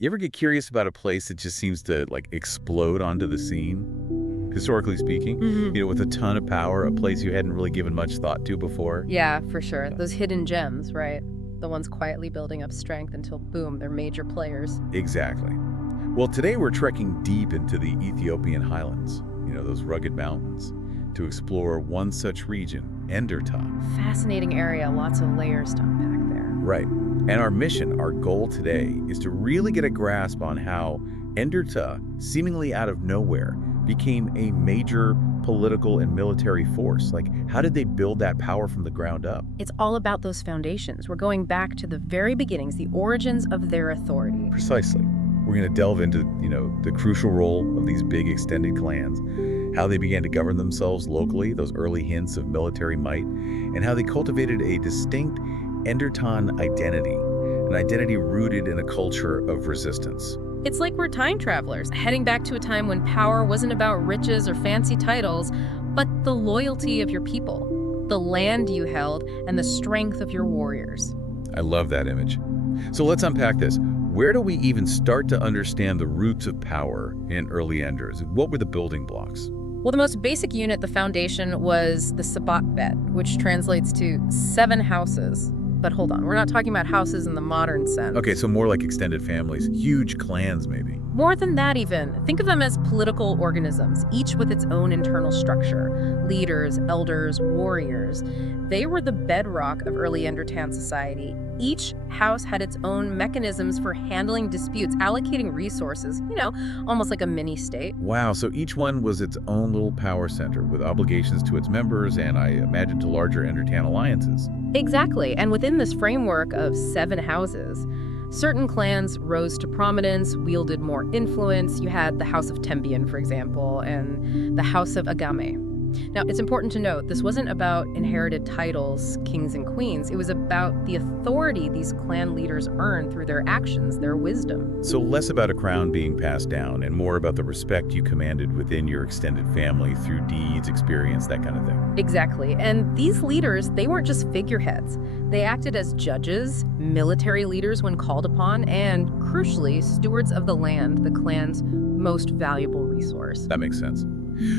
You ever get curious about a place that just seems to, like, explode onto the scene, historically speaking? With a ton of power, a place you hadn't really given much thought to before? Yeah, for sure. Those hidden gems, right? The ones quietly building up strength until, boom, they're major players. Exactly. Well, today we're trekking deep into the Ethiopian highlands, those rugged mountains, to explore one such region, Enderta. Fascinating area, lots of layers to unpack there. Right. And our mission, our goal today, is to really get a grasp on how Enderta, seemingly out of nowhere, became a major political and military force. Like, how did they build that power from the ground up? It's all about those foundations. We're going back to the very beginnings, the origins of their authority. Precisely. We're going to delve into, the crucial role of these big extended clans, how they began to govern themselves locally, those early hints of military might, and how they cultivated a distinct Endertan identity, an identity rooted in a culture of resistance. It's like we're time travelers, heading back to a time when power wasn't about riches or fancy titles, but the loyalty of your people, the land you held, and the strength of your warriors. I love that image. So let's unpack this. Where do we even start to understand the roots of power in early Enders? What were the building blocks? Well, the most basic unit, the foundation, was the sebat bed, which translates to 7 houses. But hold on, we're not talking about houses in the modern sense. Okay, so more like extended families, huge clans maybe. More than that even. Think of them as political organisms, each with its own internal structure. Leaders, elders, warriors. They were the bedrock of early Endertan society. Each house had its own mechanisms for handling disputes, allocating resources, almost like a mini-state. Wow, so each one was its own little power center with obligations to its members and, I imagine, to larger Endertan alliances. Exactly, and within this framework of 7 houses, certain clans rose to prominence, wielded more influence. You had the House of Tembien, for example, and the House of Agame. Now, it's important to note, this wasn't about inherited titles, kings and queens. It was about the authority these clan leaders earned through their actions, their wisdom. So less about a crown being passed down and more about the respect you commanded within your extended family through deeds, experience, that kind of thing. Exactly. And these leaders, they weren't just figureheads. They acted as judges, military leaders when called upon, and, crucially, stewards of the land, the clan's most valuable resource. That makes sense.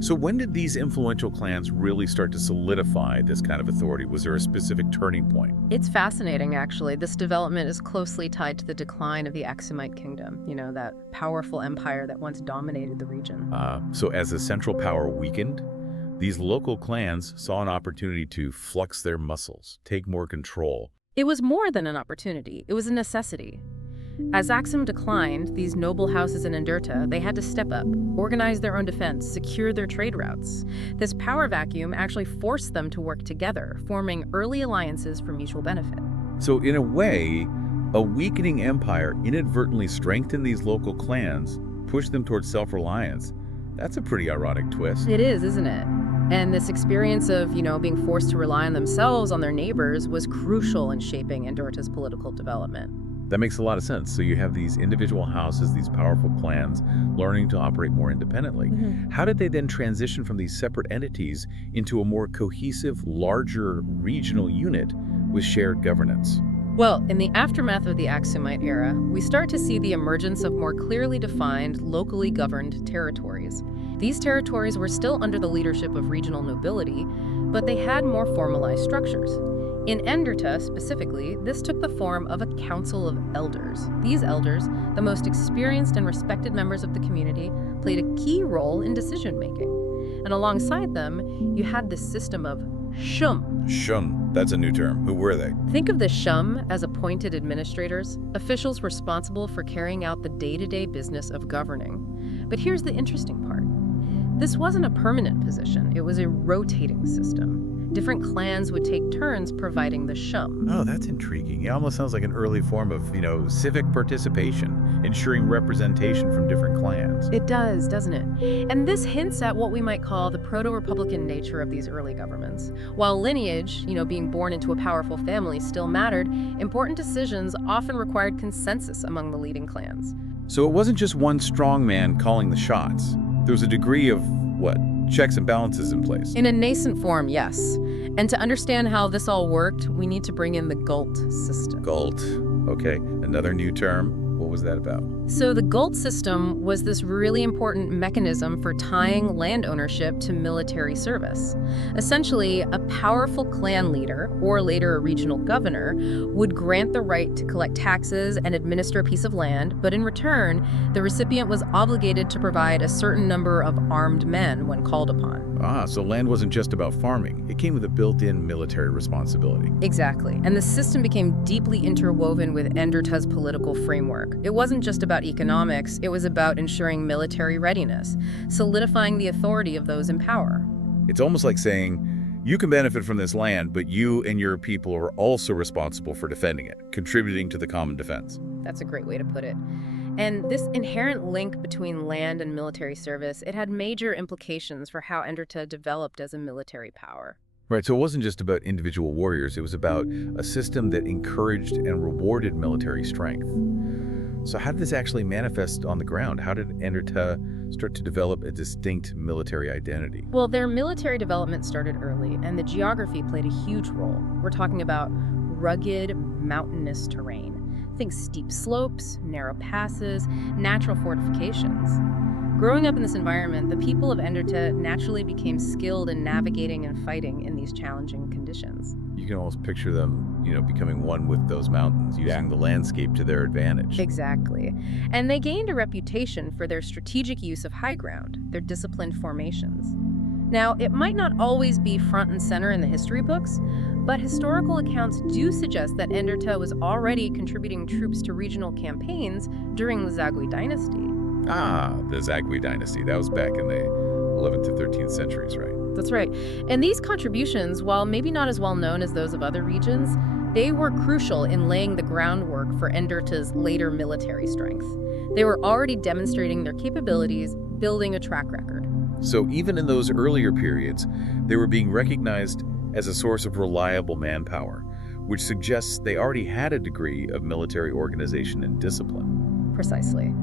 So when did these influential clans really start to solidify this kind of authority? Was there a specific turning point? It's fascinating, actually. This development is closely tied to the decline of the Aksumite kingdom, that powerful empire that once dominated the region. So as the central power weakened, these local clans saw an opportunity to flux their muscles, take more control. It was more than an opportunity. It was a necessity. As Aksum declined, these noble houses in Enderta, they had to step up, organize their own defense, secure their trade routes. This power vacuum actually forced them to work together, forming early alliances for mutual benefit. So in a way, a weakening empire inadvertently strengthened these local clans, pushed them towards self-reliance. That's a pretty ironic twist. It is, isn't it? And this experience of, being forced to rely on themselves, on their neighbors, was crucial in shaping Enderta's political development. That makes a lot of sense. So you have these individual houses, these powerful clans, learning to operate more independently. How did they then transition from these separate entities into a more cohesive, larger regional unit with shared governance? Well, in the aftermath of the Aksumite era, we start to see the emergence of more clearly defined, locally governed territories. These territories were still under the leadership of regional nobility, but they had more formalized structures. In Enderta, specifically, this took the form of a council of elders. These elders, the most experienced and respected members of the community, played a key role in decision-making. And alongside them, you had this system of shum. Shum, that's a new term. Who were they? Think of the shum as appointed administrators, officials responsible for carrying out the day-to-day business of governing. But here's the interesting part. This wasn't a permanent position. It was a rotating system. Different clans would take turns providing the shum. Oh, that's intriguing. It almost sounds like an early form of, civic participation, ensuring representation from different clans. It does, doesn't it? And this hints at what we might call the proto-republican nature of these early governments. While lineage, being born into a powerful family still mattered, important decisions often required consensus among the leading clans. So it wasn't just one strong man calling the shots. There was a degree of, checks and balances in place. In a nascent form, yes. And to understand how this all worked, we need to bring in the Gult system. Gult. Okay, another new term. What was that about? So the Gult system was this really important mechanism for tying land ownership to military service. Essentially, a powerful clan leader, or later a regional governor, would grant the right to collect taxes and administer a piece of land, but in return, the recipient was obligated to provide a certain number of armed men when called upon. Ah, so land wasn't just about farming. It came with a built-in military responsibility. Exactly. And the system became deeply interwoven with Enderta's political framework. It wasn't just about economics, it was about ensuring military readiness, solidifying the authority of those in power. It's almost like saying, you can benefit from this land, but you and your people are also responsible for defending it, contributing to the common defense. That's a great way to put it. And this inherent link between land and military service, it had major implications for how Enderta developed as a military power. Right, so it wasn't just about individual warriors, it was about a system that encouraged and rewarded military strength. So how did this actually manifest on the ground? How did Enderta start to develop a distinct military identity? Well, their military development started early, and the geography played a huge role. We're talking about rugged, mountainous terrain. Think steep slopes, narrow passes, natural fortifications. Growing up in this environment, the people of Enderta naturally became skilled in navigating and fighting in these challenging conditions. You can almost picture them, becoming one with those mountains, using the landscape to their advantage. Exactly. And they gained a reputation for their strategic use of high ground, their disciplined formations. Now, it might not always be front and center in the history books, but historical accounts do suggest that Enderta was already contributing troops to regional campaigns during the Zagwe dynasty. Ah, the Zagwe dynasty. That was back in the 11th to 13th centuries, right? That's right. And these contributions, while maybe not as well known as those of other regions, they were crucial in laying the groundwork for Enderta's later military strength. They were already demonstrating their capabilities, building a track record. So even in those earlier periods, they were being recognized as a source of reliable manpower, which suggests they already had a degree of military organization and discipline. Precisely.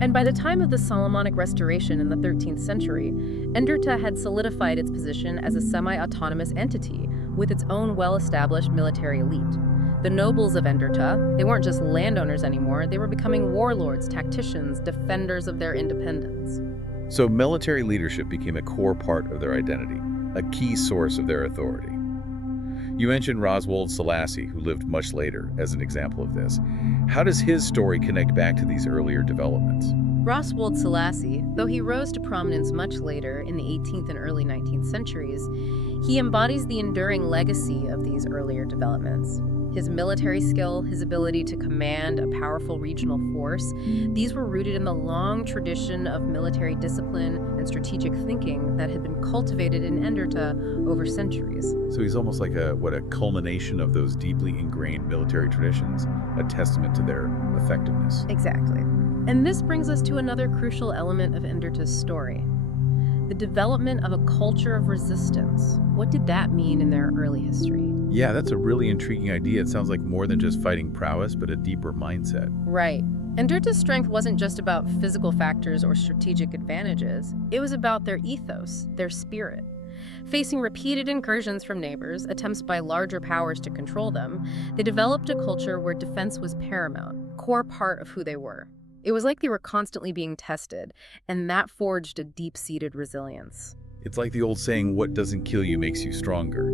And by the time of the Solomonic restoration in the 13th century, Enderta had solidified its position as a semi-autonomous entity with its own well-established military elite. The nobles of Enderta, they weren't just landowners anymore, they were becoming warlords, tacticians, defenders of their independence. So military leadership became a core part of their identity, a key source of their authority. You mentioned Roswald Selassie, who lived much later, as an example of this. How does his story connect back to these earlier developments? Roswald Selassie, though he rose to prominence much later in the 18th and early 19th centuries, he embodies the enduring legacy of these earlier developments. His military skill, his ability to command a powerful regional force, these were rooted in the long tradition of military discipline and strategic thinking that had been cultivated in Enderta over centuries. So he's almost like a culmination of those deeply ingrained military traditions, a testament to their effectiveness. Exactly. And this brings us to another crucial element of Enderta's story: the development of a culture of resistance. What did that mean in their early history? Yeah, that's a really intriguing idea. It sounds like more than just fighting prowess, but a deeper mindset. Right. Enderta's strength wasn't just about physical factors or strategic advantages. It was about their ethos, their spirit. Facing repeated incursions from neighbors, attempts by larger powers to control them, they developed a culture where defense was paramount, core part of who they were. It was like they were constantly being tested, and that forged a deep-seated resilience. It's like the old saying, what doesn't kill you makes you stronger.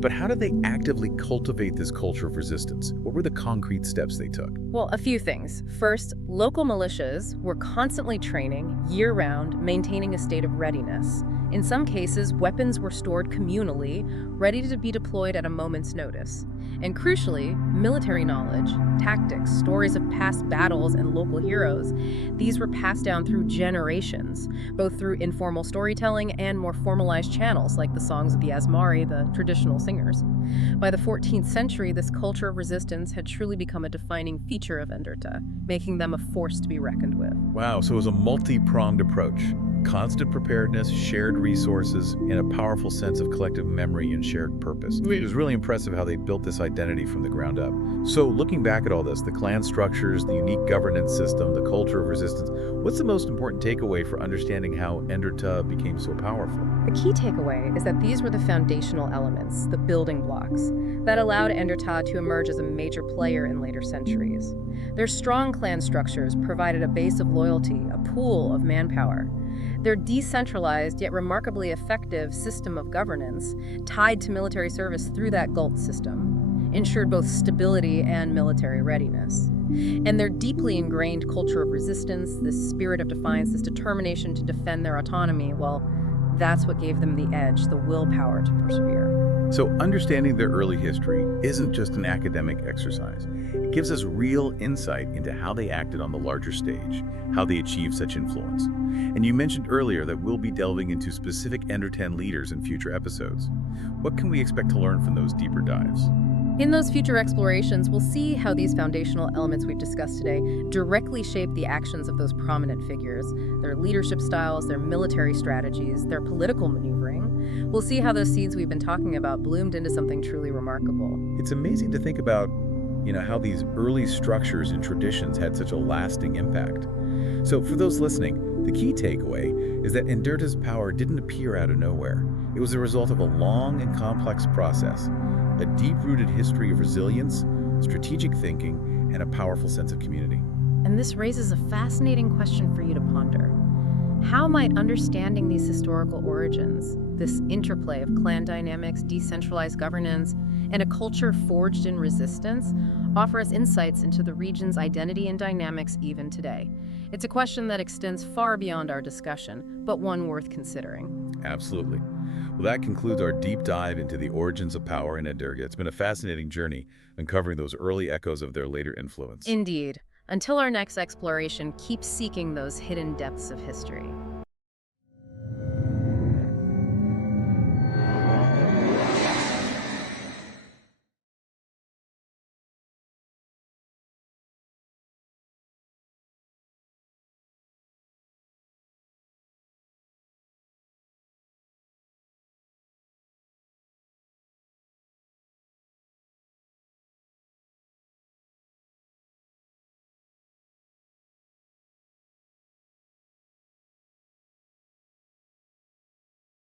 But how did they actively cultivate this culture of resistance? What were the concrete steps they took? Well, a few things. First, local militias were constantly training, year-round, maintaining a state of readiness. In some cases, weapons were stored communally, ready to be deployed at a moment's notice. And crucially, military knowledge, tactics, stories of past battles, and local heroes, these were passed down through generations, both through informal storytelling and more formalized channels like the songs of the Asmari, the traditional singers. By the 14th century, this culture of resistance had truly become a defining feature of Enderta, making them a force to be reckoned with. Wow, so it was a multi-pronged approach. Constant preparedness, shared resources, and a powerful sense of collective memory and shared purpose. It was really impressive how they built this identity from the ground up. So looking back at all this, the clan structures, the unique governance system, the culture of resistance, what's the most important takeaway for understanding how Enderta became so powerful? The key takeaway is that these were the foundational elements, the building blocks, that allowed Enderta to emerge as a major player in later centuries. Their strong clan structures provided a base of loyalty, a pool of manpower. Their decentralized yet remarkably effective system of governance, tied to military service through that Gult system, ensured both stability and military readiness. And their deeply ingrained culture of resistance, this spirit of defiance, this determination to defend their autonomy, well, that's what gave them the edge, the willpower to persevere. So understanding their early history isn't just an academic exercise. It gives us real insight into how they acted on the larger stage, how they achieved such influence. And you mentioned earlier that we'll be delving into specific Endertan leaders in future episodes. What can we expect to learn from those deeper dives? In those future explorations, we'll see how these foundational elements we've discussed today directly shape the actions of those prominent figures, their leadership styles, their military strategies, their political maneuvering. We'll see how those seeds we've been talking about bloomed into something truly remarkable. It's amazing to think about, how these early structures and traditions had such a lasting impact. So for those listening, the key takeaway is that Enderta's power didn't appear out of nowhere. It was a result of a long and complex process, a deep-rooted history of resilience, strategic thinking, and a powerful sense of community. And this raises a fascinating question for you to ponder. How might understanding these historical origins, this interplay of clan dynamics, decentralized governance, and a culture forged in resistance, offer us insights into the region's identity and dynamics even today? It's a question that extends far beyond our discussion, but one worth considering. Absolutely. Well, that concludes our deep dive into the origins of power in Enderta. It's been a fascinating journey uncovering those early echoes of their later influence. Indeed. Until our next exploration, keep seeking those hidden depths of history.